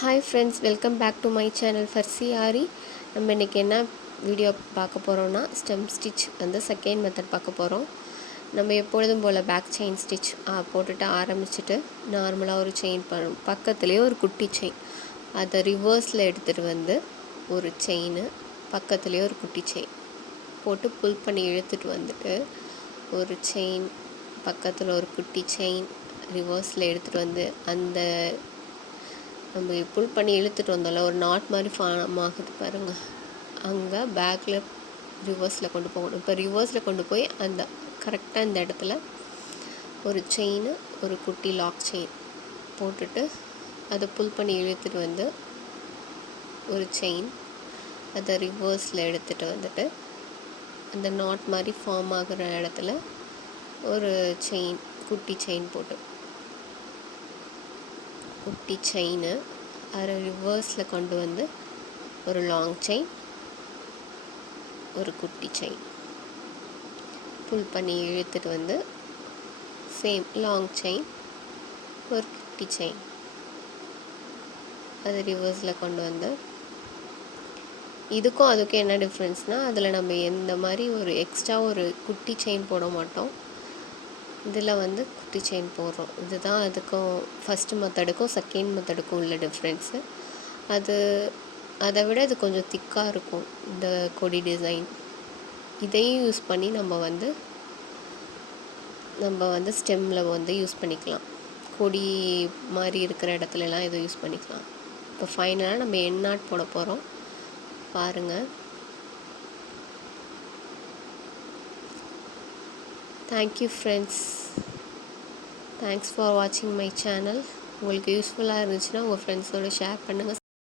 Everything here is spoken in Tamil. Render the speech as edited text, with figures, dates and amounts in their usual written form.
Hi friends, welcome back to my channel for Aari. நம்ம இன்னைக்கு என்ன வீடியோ பார்க்க போறோம்னா ஸ்டெம் ஸ்டிச் வந்து செகண்ட் மெத்தட் பார்க்க போறோம். நம்ம எப்பொழுதும் போல பேக் செயின் ஸ்டிச் போட்டுட்டு ஆரம்பிச்சிட்டு நார்மலா ஒரு செயின் பக்கத்துலயே ஒரு குட்டி செயின் அதை ரிவர்ஸ்ல எடுத்துட்டு வந்து ஒரு செயின் பக்கத்துலயே ஒரு குட்டி செயின் போட்டு புல் பண்ணி இழுத்துட்டு வந்துட்டு ஒரு செயின் பக்கத்துல ஒரு குட்டி செயின் ரிவர்ஸ்ல எடுத்துட்டு வந்து அந்த நம்ம புல் பண்ணி இழுத்துட்டு வந்தோம்ல ஒரு நாட் மாதிரி ஃபார்ம் ஆகுது பாருங்கள், அங்கே பேக்கில் ரிவர்ஸில் கொண்டு போகணும். இப்போ ரிவர்ஸில் கொண்டு போய் அந்த கரெக்டாக இந்த இடத்துல ஒரு செயின் ஒரு குட்டி லாக் செயின் போட்டுட்டு அதை புல் பண்ணி இழுத்துட்டு வந்து ஒரு செயின் அதை ரிவர்ஸில் எடுத்துகிட்டு வந்துட்டு அந்த நாட் மாதிரி ஃபார்ம் ஆகிற இடத்துல ஒரு செயின் குட்டி செயின் போட்டு குட்டி செயின் அதை ரிவர்ஸில் கொண்டு வந்து ஒரு லாங் செயின் ஒரு குட்டி செயின் புல் பண்ணி இழுத்துட்டு வந்து சேம் லாங் செயின் ஒரு குட்டி செயின் அதை ரிவர்ஸில் கொண்டு வந்து இதுக்கும் அதுக்கும் என்ன டிஃப்ரென்ஸ்னால் அதில் நம்ம எந்த மாதிரி ஒரு எக்ஸ்ட்ரா ஒரு குட்டி செயின் போட மாட்டோம், இதில் வந்து குட்டி செயின் போடுறோம். இதுதான் அதுக்கும் ஃபஸ்ட்டு மெத்தடுக்கும் செகண்ட் மெத்தடுக்கும் உள்ள டிஃப்ரென்ஸு. அதை விட இது கொஞ்சம் திக்காக இருக்கும் இந்த கொடி டிசைன். இதையும் யூஸ் பண்ணி நம்ம வந்து ஸ்டெம்மில் வந்து யூஸ் பண்ணிக்கலாம். கொடி மாதிரி இருக்கிற இடத்துலலாம் இதை யூஸ் பண்ணிக்கலாம். இப்போ ஃபைனலாக நம்ம எண்ட் நாட் போட போகிறோம், பாருங்கள். தேங்க்யூ ஃப்ரெண்ட்ஸ், தேங்க்ஸ் ஃபார் வாட்சிங் மை சேனல். உங்களுக்கு யூஸ்ஃபுல்லாக இருந்துச்சுன்னா உங்கள் ஃப்ரெண்ட்ஸோடு ஷேர் பண்ணுங்கள்.